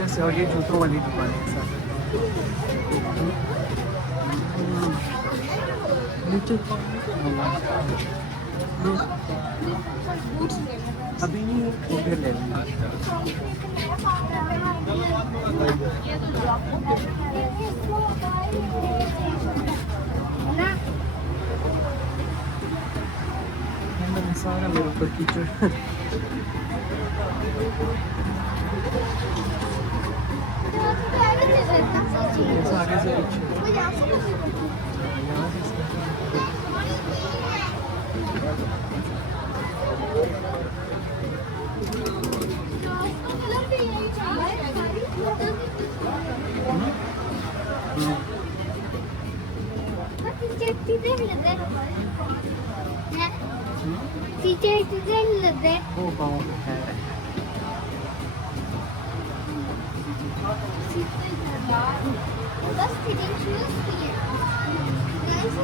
जैसे और ये जूतों वाली दुकान है सर। नीचे अभी नहीं उधर ले लेंगे। सारा मेरे ऊपर कीचड़। आगे से वो गाँव है। बस फिटिंग शूज भी है। कैसे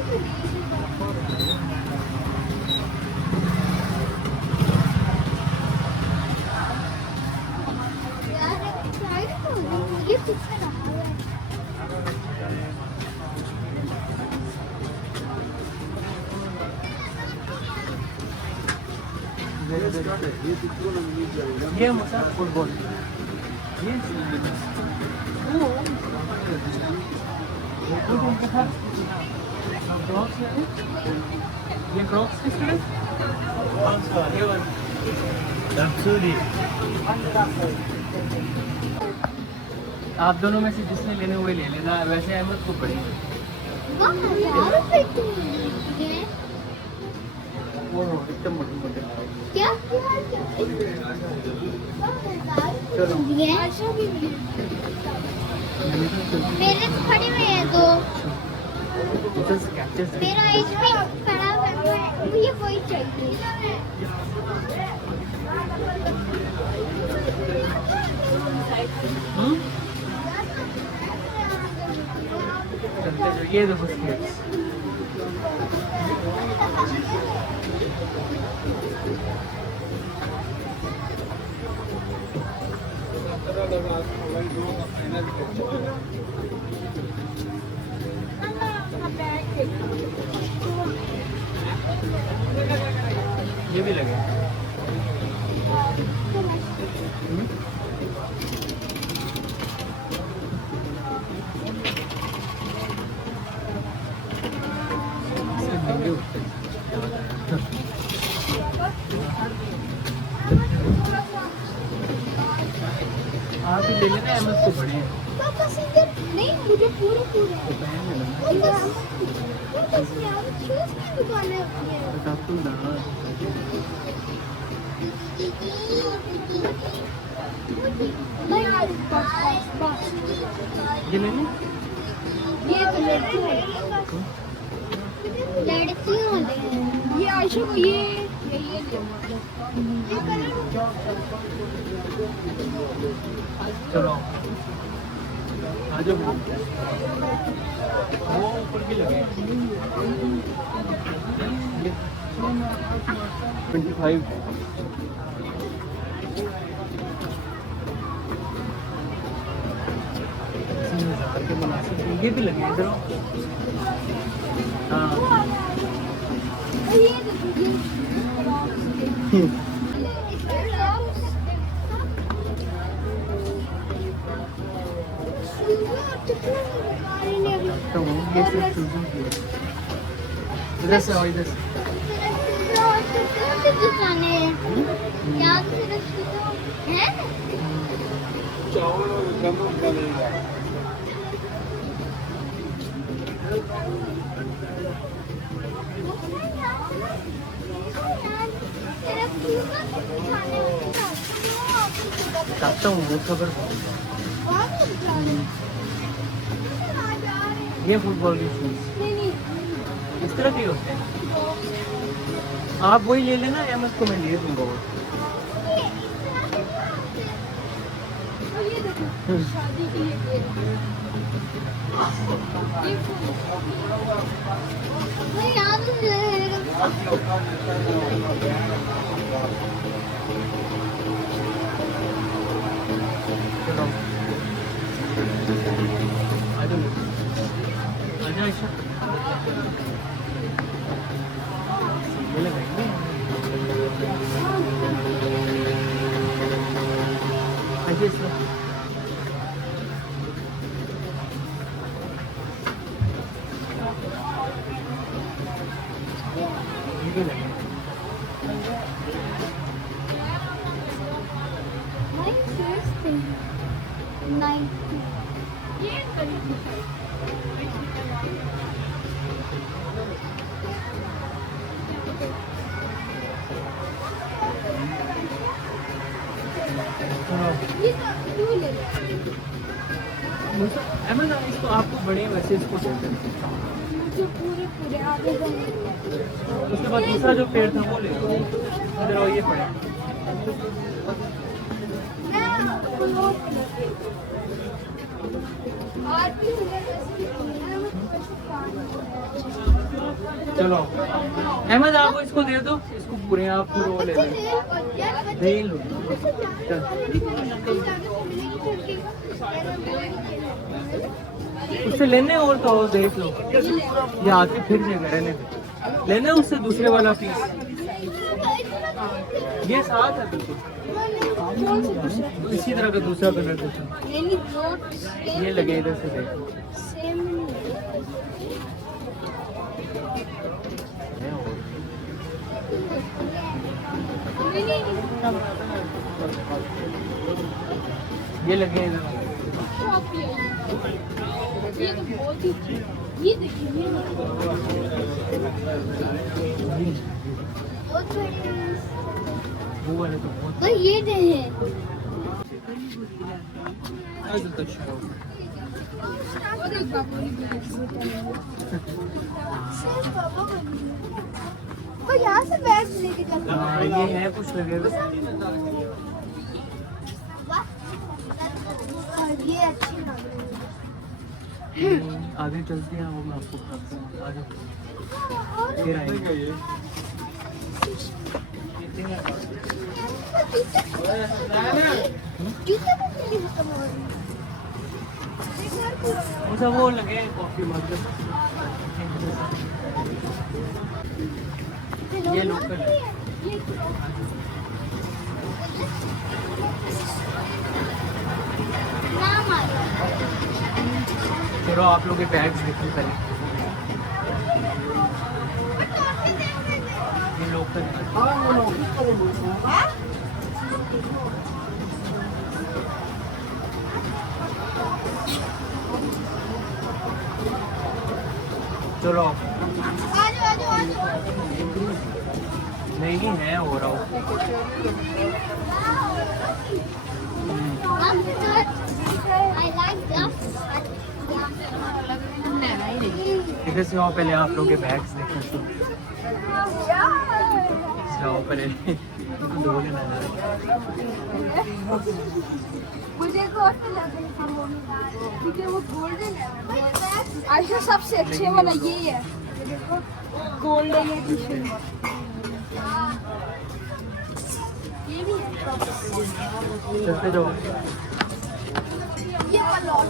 यार साइड तो ये पीछे रहा है। ये मतलब फुटबॉल ये क्रॉक्स किसके लिए? आप दोनों में से जिसने लेने हुए ले लेना, वैसे अहमद को पड़ेगी। वो एकदम मोटे मोटे क्या चलो मेरे तो खड़े हुए हैं दो। मेरा एक भी खड़ा है, मुझे वही चाहिए। ये देखो स्केट्स। ये भी लगे। आप भी ले लेना, अहमद को बड़े नहीं मुझे पूरे पूरे पहन लेना। ये लेनी ये तो लड़कियों वाले हैं। ये आयशा को ये चलो आ जाओ। वो ऊपर भी लगे 25। के मुनासिब ये भी लगे इधर। हाँ तो ये सिर्फ चूज़ों की है। इधर से आओ, इधर से। दुकानें यहाँ है चावल और गंदम का लेगा। चाहता हूँ वो खबर। ये फुटबॉल के शूज इस तरह के होते हैं। आप वही ले लेना, अहमद को मैं ले दूंगा वो। शादी के लिए ऐसा ये लगाएंगे ऐसे इसमें ये लगेंगे अहमद इसको आपको बड़े वैसे इसको दे देते पूरे आगे उसके बाद दूसरा जो पेड़ था वो ले लो इधर और ये पड़े चलो अहमद आप इसको दे दो इसको पूरे आप पूरे वो ले लो दे लो चल उससे लेने और तो और देख लो ये आके फिर जाएगा रहने दो। लेने उससे दूसरे वाला पीस ये साथ है बिल्कुल इसी तरह का दूसरा कलर देखो ये लगे इधर से देखो ये लगे इधर ये तो बहुत ही ये देखिए वो वाले तो बहुत तो ये दे आज तो अच्छा वो यहाँ से बैग लेके जाता हाँ, ये है कुछ लगेगा ये अच्छी लग रही है आगे चलते हैं वो मैं आपको बताता हूँ आगे फिर आएंगे ये अच्छा वो लगे कॉफी मतलब ये लोकल है चलो आप लोग के टैग्स देखिए पहले ये लोकल है चलो नहीं है हो रहा हो इधर से आओ पहले आप लोग के बैग्स देखो तो जाओ पहले दो लेना मुझे कौन लग रहा है क्योंकि वो गोल्डन है ऐसा सबसे अच्छे वाला ये है देखो गोल्डन एडिशन ये भी है चलते जाओ ये वाला